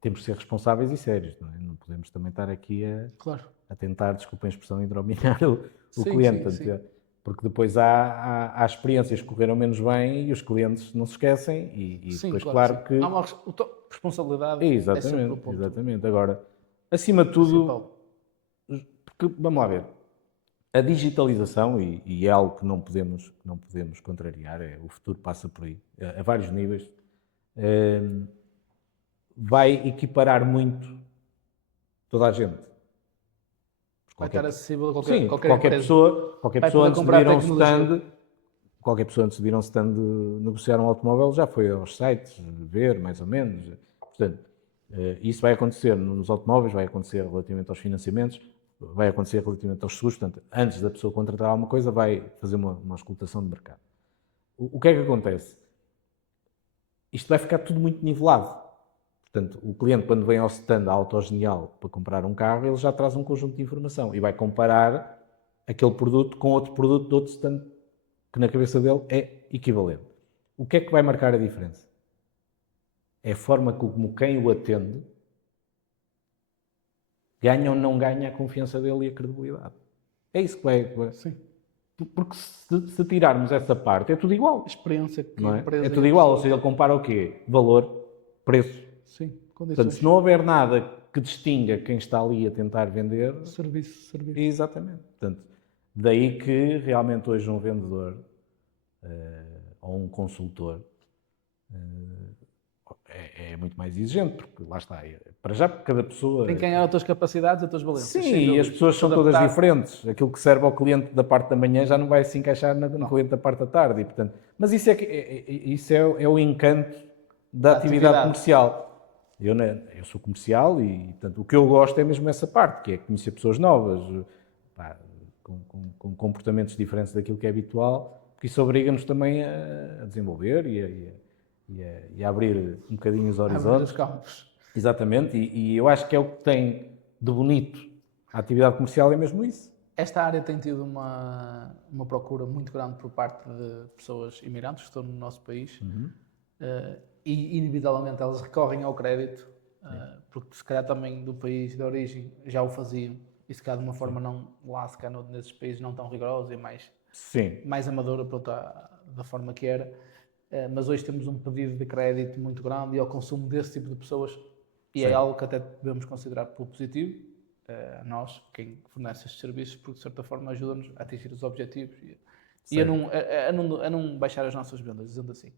temos de ser responsáveis e sérios, não é? Não podemos também estar aqui Claro. a tentar, desculpem a expressão, hidrominar o Sim, cliente. sim, sim. Porque depois há experiências que correram menos bem e os clientes não se esquecem e Sim, depois, claro, claro sim. que... Há uma responsabilidade, é sempre o ponto Exatamente. Agora, acima de tudo, principal. porque, vamos lá ver, a digitalização, e é algo que não podemos contrariar, o futuro passa por aí, a vários níveis, vai equiparar muito toda a gente. Vai estar acessível a Sim, qualquer empresa. qualquer Vai pessoa poder antes de comprar vir a um tecnologia. stand, qualquer pessoa antes de vir a um stand de negociar um automóvel já foi aos sites ver, mais ou menos. Portanto, isso vai acontecer nos automóveis, vai acontecer relativamente aos financiamentos, vai acontecer relativamente aos seguros. Portanto, antes da pessoa contratar alguma coisa, vai fazer uma escutação de mercado. O que é que acontece? Isto vai ficar tudo muito nivelado. Portanto, o cliente, quando vem ao stand AutoGenial para comprar um carro, ele já traz um conjunto de informação e vai comparar aquele produto com outro produto de outro stand que na cabeça dele é equivalente. O que é que vai marcar a diferença? É a forma como quem o atende ganha ou não ganha a confiança dele e a credibilidade. É isso que vai... Sim. Porque se tirarmos essa parte, é tudo igual. A experiência que Não a é? empresa É e tudo a igual, ou pessoa... seja, ele compara o quê? Valor, preço. Sim, Portanto, condições. se não houver nada que distinga quem está ali a tentar vender... Serviço. Exatamente. Portanto, daí que realmente hoje um vendedor ou um consultor é muito mais exigente, porque lá está, para já cada pessoa... Tem que ganhar as tuas capacidades e as tuas valências. Sim, sem e as dúvida. pessoas são todas Adaptar. diferentes. Aquilo que serve ao cliente da parte da manhã já não vai se encaixar no cliente da parte da tarde. E, portanto, mas isso é o encanto da atividade comercial. Eu sou comercial e, portanto, o que eu gosto é mesmo essa parte, que é conhecer pessoas novas, pá, com comportamentos diferentes daquilo que é habitual, porque isso obriga-nos também a desenvolver e a abrir um bocadinho os Abrir horizontes. os campos. Exatamente, e eu acho que é o que tem de bonito a atividade comercial, é mesmo isso. Esta área tem tido uma procura muito grande por parte de pessoas imigrantes que estão no nosso país e, inevitavelmente, elas recorrem ao crédito, porque se calhar também do país de origem já o faziam e se calhar de uma forma não lá, se calhar nesses países não tão rigorosa e mais amadora, pronto, da forma que era. Mas hoje temos um pedido de crédito muito grande e ao consumo desse tipo de pessoas e é algo que até devemos considerar por positivo. a nós, quem fornece estes serviços, porque de certa forma ajuda-nos a atingir os objetivos e a não baixar as nossas vendas, dizendo assim.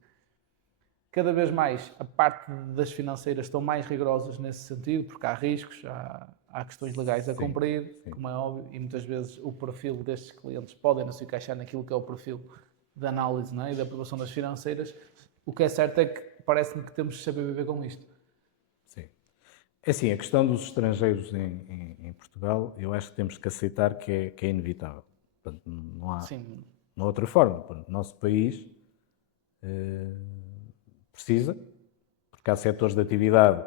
Cada vez mais a parte das financeiras estão mais rigorosas nesse sentido, porque há riscos, há questões legais a cumprir, como é óbvio, e muitas vezes o perfil destes clientes podem não se encaixar naquilo que é o perfil de análise, não é? E da aprovação das financeiras. O que é certo é que parece-me que temos de saber viver com isto. Sim. É assim, a questão dos estrangeiros em Portugal, eu acho que temos que aceitar que é inevitável. Portanto, não há outra forma. Portanto, o nosso país precisa, porque há setores de atividade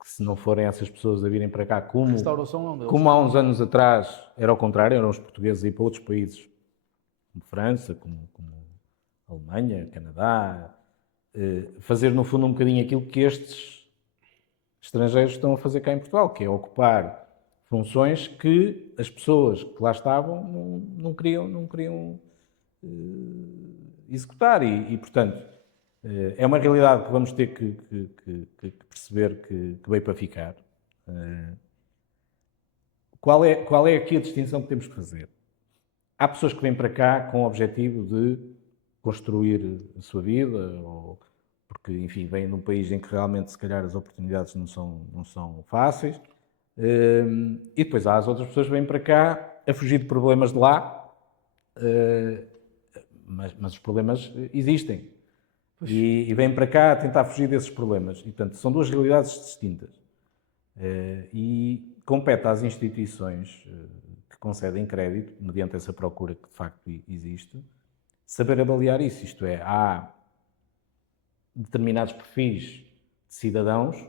que, se não forem essas pessoas a virem para cá, como há uns anos atrás era ao contrário, eram os portugueses a ir para outros países, como França, como Alemanha, Canadá, fazer no fundo um bocadinho aquilo que estes estrangeiros estão a fazer cá em Portugal, que é ocupar funções que as pessoas que lá estavam não queriam executar e portanto, é uma realidade que vamos ter que perceber que veio para ficar. Qual é aqui a distinção que temos que fazer? Há pessoas que vêm para cá com o objetivo de construir a sua vida, ou porque, enfim, vêm num país em que realmente, se calhar, as oportunidades não são fáceis. E depois há as outras pessoas que vêm para cá a fugir de problemas de lá, mas os problemas existem. E vêm para cá a tentar fugir desses problemas. E, portanto, são duas realidades distintas. E compete às instituições que concedem crédito, mediante essa procura que de facto existe, saber avaliar isso. Isto é, há determinados perfis de cidadãos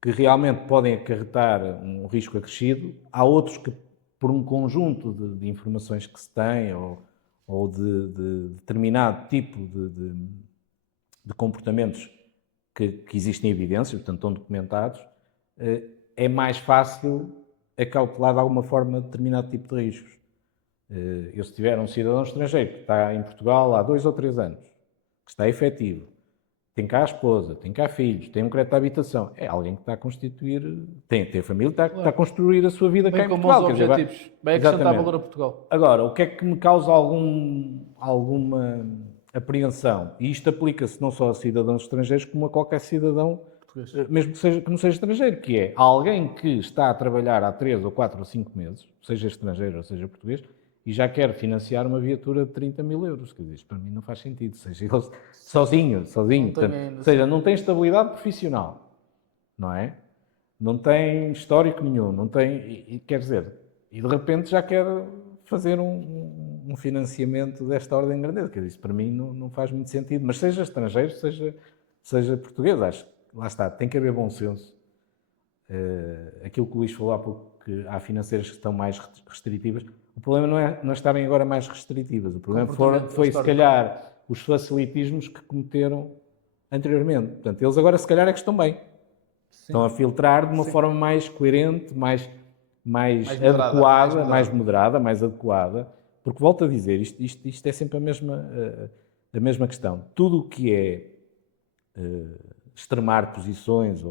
que realmente podem acarretar um risco acrescido. Há outros que, por um conjunto de informações que se tem ou de determinado tipo de comportamentos que existem em evidência, portanto estão documentados, é mais fácil acautelar de alguma forma determinado tipo de riscos. Eu, se tiver um cidadão estrangeiro que está em Portugal há 2 ou 3 anos, que está efetivo, tem cá a esposa, tem cá filhos, tem um crédito de habitação, é alguém que está a constituir, tem família, está a construir a sua vida cá em Portugal. Bem com bons objetivos, bem acrescentar valor a Portugal. Agora, o que é que me causa alguma apreensão? E isto aplica-se não só a cidadãos estrangeiros, como a qualquer cidadão, mesmo que não seja estrangeiro, que é alguém que está a trabalhar há 3 ou 4 ou 5 meses, seja estrangeiro ou seja português, e já quer financiar uma viatura de 30 mil euros. Quer dizer, isto para mim não faz sentido, seja ele sozinho. Portanto, ou seja, não tem estabilidade profissional, não é? Não tem histórico nenhum, não tem, quer dizer, e de repente já quer fazer um financiamento desta ordem de grandeza. Quer dizer, isso para mim não faz muito sentido, mas seja estrangeiro, seja português, acho que lá está, tem que haver bom senso. Aquilo que o Luís falou há pouco, que há financeiras que estão mais restritivas, o problema não é estarem agora mais restritivas, o problema foi se calhar os facilitismos que cometeram anteriormente. Portanto, eles agora se calhar é que estão bem. Sim. Estão a filtrar de uma forma mais coerente, mais adequada, mais moderada, mais adequada, porque volto a dizer, isto é sempre a mesma questão. Tudo o que é extremar posições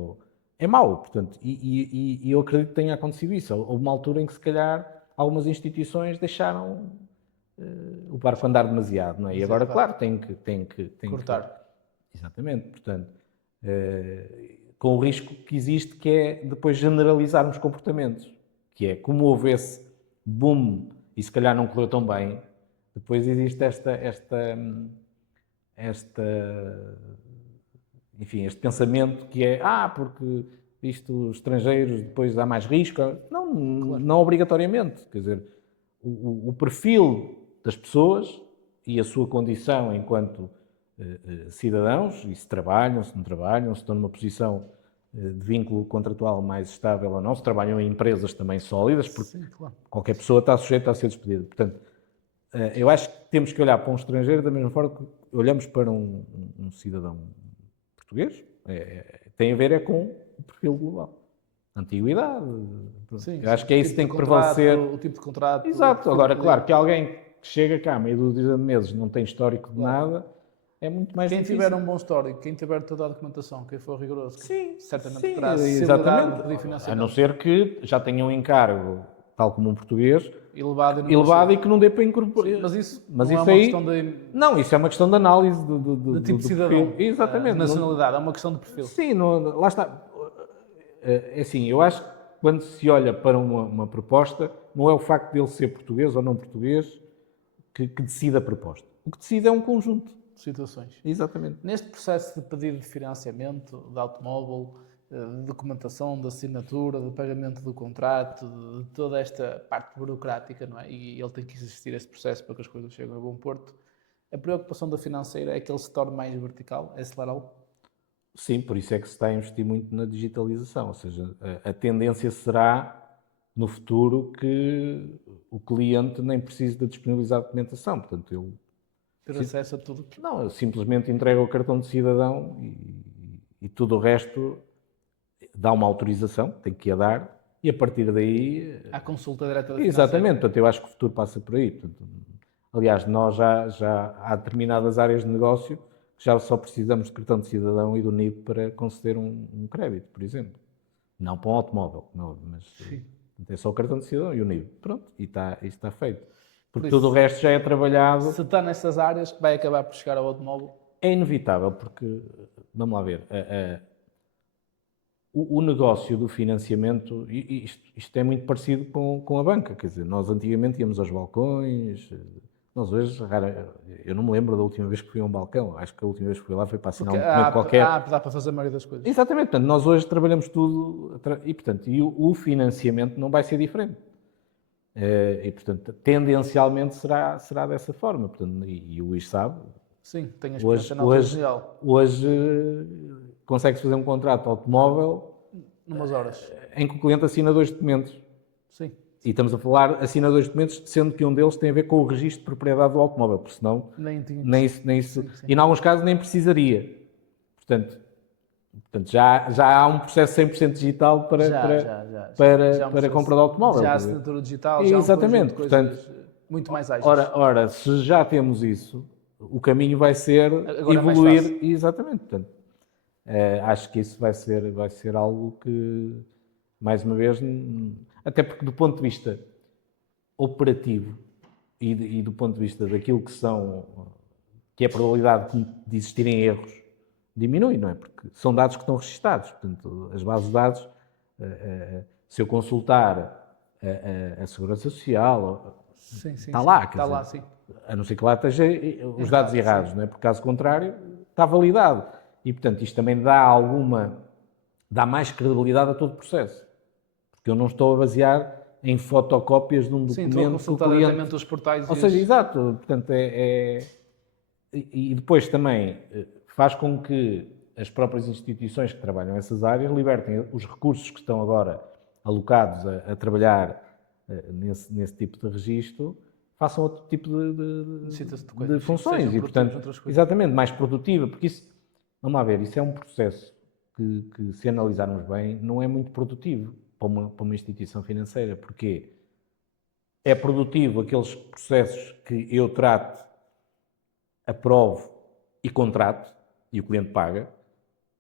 é mau, portanto, e eu acredito que tenha acontecido isso. Houve uma altura em que se calhar algumas instituições deixaram o barco andar demasiado, não é? E agora, claro, tem que cortar. Exatamente, portanto, com o risco que existe, que é depois generalizarmos comportamentos, que é como houve esse boom e se calhar não correu tão bem, depois existe enfim, este pensamento que é, porque os estrangeiros depois há mais risco. Não obrigatoriamente. Quer dizer, o perfil das pessoas e a sua condição enquanto cidadãos, e se trabalham, se não trabalham, se estão numa posição de vínculo contratual mais estável ou não, se trabalham em empresas também sólidas, porque sim, claro, qualquer pessoa está sujeita a ser despedida. Portanto, eu acho que temos que olhar para um estrangeiro da mesma forma que olhamos para um cidadão português. Tem a ver com o perfil global. Antiguidade. Sim, eu acho que é isso que tem que prevalecer. O tipo de contrato. Exato. Agora, claro, que alguém que chega cá, meio dúzia de meses, não tem histórico de nada, é muito mais Quem difícil. tiver um bom histórico, quem tiver toda a documentação, quem for rigoroso, certamente Sim, terá acessibilidade de exatamente. pedir A financiamento. não ser que já tenha um encargo, tal como um português, Elevado e não elevado consiga. e que não dê para incorporar. Sim, mas isso Mas não é isso uma aí, questão de não, isso é uma questão de análise tipo de do cidadão, perfil. Exatamente. de nacionalidade, é uma questão de perfil. Sim, lá está. É assim, eu acho que quando se olha para uma proposta, não é o facto de ele ser português ou não português que decide a proposta. O que decide é um conjunto. Situações. Exatamente. Neste processo de pedido de financiamento de automóvel, de documentação, de assinatura, de pagamento do contrato, de toda esta parte burocrática, não é? E ele tem que existir esse processo para que as coisas cheguem a bom porto. A preocupação da financeira é que ele se torne mais vertical, é acelerá-lo? Sim, por isso é que se está a investir muito na digitalização, ou seja, a tendência será, no futuro, que o cliente nem precise de disponibilizar documentação, portanto, ele Ter acesso a tudo que... não, simplesmente entrega o cartão de cidadão e tudo o resto dá uma autorização, tem que a dar, e a partir daí... Há consulta direta da Exatamente, financeira. portanto, eu acho que o futuro passa por aí. Portanto, aliás, nós já há determinadas áreas de negócio que já só precisamos de cartão de cidadão e do NIB para conceder um crédito, por exemplo. Não para um automóvel, não, mas é só o cartão de cidadão e o NIB. Pronto, e isto está feito. Porque tudo o resto já é trabalhado. Se está nessas áreas, vai acabar por chegar ao automóvel. É inevitável, porque, vamos lá ver, o negócio do financiamento, isto é muito parecido com a banca, quer dizer, nós antigamente íamos aos balcões, nós hoje, eu não me lembro da última vez que fui a um balcão, acho que a última vez que fui lá foi para assinar um documento qualquer. Dá para fazer a maioria das coisas. Exatamente, portanto, nós hoje trabalhamos tudo, e portanto, o financiamento não vai ser diferente. E portanto, tendencialmente será dessa forma, portanto, e o Luís sabe. Sim, tenho a experiência na automóvel. Hoje consegue-se fazer um contrato de automóvel numas horas. Em que o cliente assina 2 documentos. Sim. E estamos a falar, assina 2 documentos, sendo que um deles tem a ver com o registro de propriedade do automóvel, porque senão nem isso. Sim. E em alguns casos nem precisaria. Portanto já há um processo 100% digital para a compra do automóvel. Já há assinatura digital, já exatamente, há coisas muito mais ágeis. Ora, se já temos isso, o caminho vai ser evoluir. Exatamente. Portanto, acho que isso vai ser algo que, mais uma vez, até porque do ponto de vista operativo e do ponto de vista daquilo que é a probabilidade de existirem erros, diminui, não é? Porque são dados que estão registados. Portanto, as bases de dados, se eu consultar a Segurança Social, está lá. Está lá, sim. A não ser que lá esteja os dados errados, não é? Porque caso contrário, está validado. E, portanto, isto também dá mais credibilidade a todo o processo. Porque eu não estou a basear em fotocópias de um documento. Sim, estou a consultar diretamente os portais. Ou seja, exato. Portanto, e depois também faz com que as próprias instituições que trabalham nessas áreas libertem os recursos que estão agora alocados a trabalhar nesse tipo de registro, façam outro tipo de funções. E, portanto, exatamente, mais produtiva. Porque isso, vamos lá ver, isso é um processo que, se analisarmos bem, não é muito produtivo para uma instituição financeira. Porque é produtivo aqueles processos que eu trato, aprovo e contrato, e o cliente paga,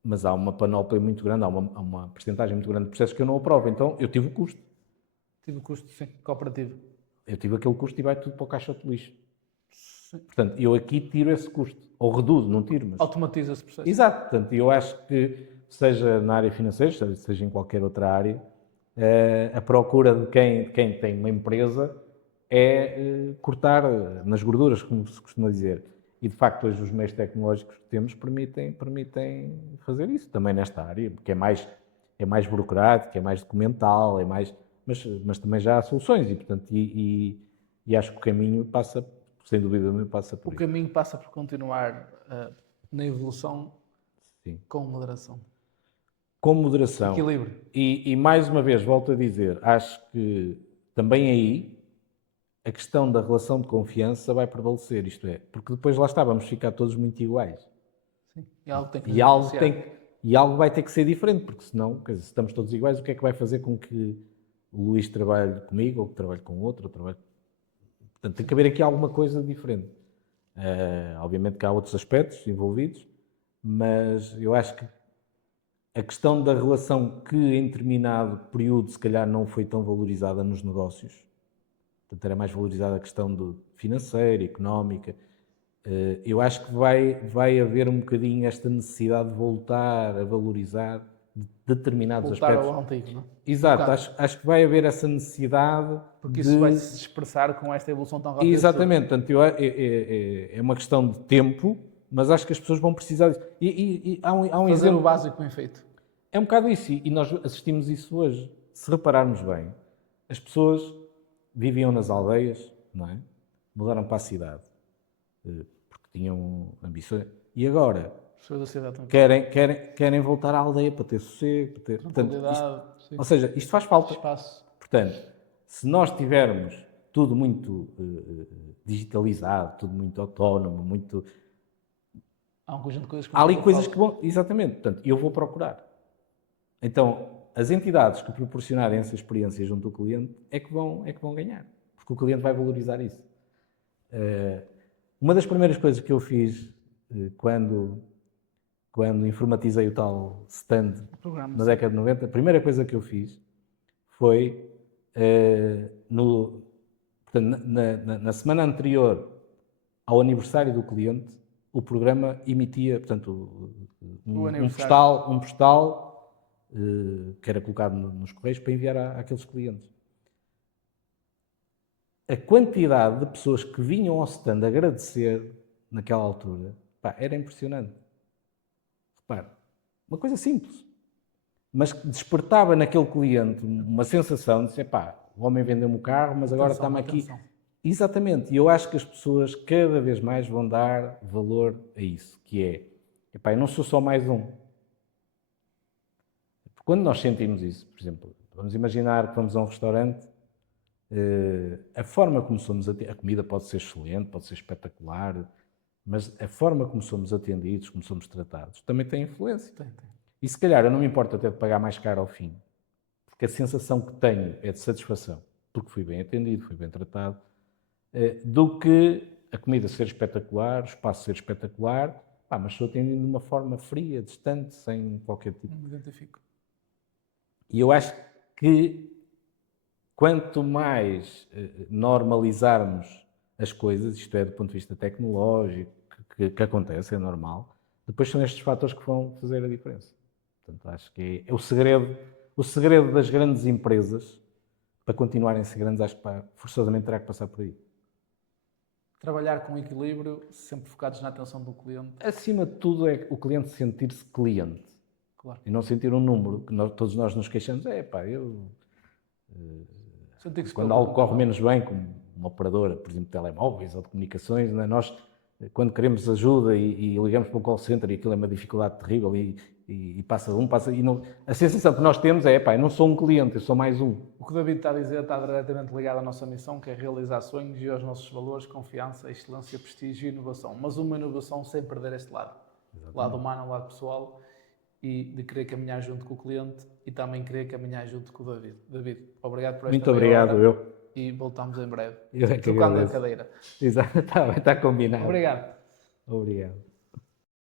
mas há uma panóplia muito grande, há uma percentagem muito grande de processos que eu não aprovo. Então, eu tive o custo. Tive o custo, sim, cooperativo. Eu tive aquele custo e vai tudo para o caixa de lixo. Sim. Portanto, eu aqui tiro esse custo. Ou reduzo, não tiro, mas... Automatiza esse processo. Exato. Portanto, eu acho que, seja na área financeira, seja em qualquer outra área, a procura de quem tem uma empresa é cortar nas gorduras, como se costuma dizer. E, de facto, hoje os meios tecnológicos que temos permitem fazer isso também nesta área, porque é mais burocrático, é mais documental, mas também já há soluções e, portanto, e acho que o caminho passa, sem dúvida, passa por isso. O caminho passa por continuar na evolução. Sim. Com moderação. Com moderação. Equilíbrio. E mais uma vez, volto a dizer, acho que também aí a questão da relação de confiança vai prevalecer, isto é, porque depois lá está, vamos ficar todos muito iguais. Sim. E algo tem que e algo vai ter que ser diferente, porque senão, quer dizer, se estamos todos iguais, o que é que vai fazer com que o Luís trabalhe comigo, ou que trabalhe com outro, ou trabalhe... Portanto, tem que haver aqui alguma coisa diferente. Obviamente que há outros aspectos envolvidos, mas eu acho que a questão da relação que em determinado período se calhar não foi tão valorizada nos negócios, portanto era mais valorizada a questão financeira, económica, eu acho que vai haver um bocadinho esta necessidade de voltar a valorizar determinados Voltar aspectos. ao antigo, não é? Exato, acho que vai haver essa necessidade porque isso vai se expressar com esta evolução tão rápida. Exatamente, portanto, é uma questão de tempo, mas acho que as pessoas vão precisar disso. E há um Fazer exemplo. o básico bem feito. É um bocado isso, e nós assistimos isso hoje. Se repararmos bem, as pessoas viviam nas aldeias, não é? Mudaram para a cidade, porque tinham ambições, e agora querem voltar à aldeia para ter sossego, para ter, portanto, ou seja, isto faz falta. Espaço. Portanto, se nós tivermos tudo muito digitalizado, tudo muito autónomo, muito... Há um conjunto de coisas que há ali coisas que vão... Exatamente. Portanto, eu vou procurar. Então, as entidades que proporcionarem essa experiência junto do cliente é que vão ganhar. Porque o cliente vai valorizar isso. Uma das primeiras coisas que eu fiz quando informatizei o tal stand na década de 90, a primeira coisa que eu fiz foi, portanto, na semana anterior ao aniversário do cliente, o programa emitia, portanto, um postal que era colocado nos correios para enviar àqueles clientes. A quantidade de pessoas que vinham ao stand agradecer naquela altura, era impressionante. Repare, uma coisa simples, mas que despertava naquele cliente uma sensação de dizer, o homem vendeu-me o carro, mas agora está-me aqui. Exatamente, e eu acho que as pessoas cada vez mais vão dar valor a isso, que é, eu não sou só mais um. Quando nós sentimos isso, por exemplo, vamos imaginar que vamos a um restaurante, a forma como somos atendidos, a comida pode ser excelente, pode ser espetacular, mas a forma como somos atendidos, como somos tratados, também tem influência. Tem. E se calhar eu não me importo até de pagar mais caro ao fim, porque a sensação que tenho é de satisfação, porque fui bem atendido, fui bem tratado, do que a comida ser espetacular, o espaço ser espetacular, mas sou atendido de uma forma fria, distante, sem qualquer tipo. Não me identifico. E eu acho que quanto mais normalizarmos as coisas, isto é, do ponto de vista tecnológico, que acontece, é normal, depois são estes fatores que vão fazer a diferença. Portanto, acho que é o segredo das grandes empresas, para continuarem a ser grandes, acho que forçosamente terá que passar por aí. Trabalhar com equilíbrio, sempre focados na atenção do cliente. Acima de tudo é o cliente sentir-se cliente. Claro. E não sentir um número, que todos nós nos queixamos, quando algo corre menos bem, como uma operadora, por exemplo, de telemóveis ou de comunicações, não é? Nós, quando queremos ajuda e ligamos para um call center e aquilo é uma dificuldade terrível e passa e não, a sensação que nós temos é, eu não sou um cliente, eu sou mais um. O que o David está a dizer está diretamente ligado à nossa missão, que é realizar sonhos e aos nossos valores, confiança, excelência, prestígio e inovação. Mas uma inovação sem perder este lado. Exatamente. Lado humano, lado pessoal, e de querer caminhar junto com o cliente e também querer caminhar junto com o David. David, obrigado por esta Muito obrigado, eu. E voltamos em breve. Eu é que trocando a agradeço. cadeira. Exato, está combinado. Obrigado. Obrigado.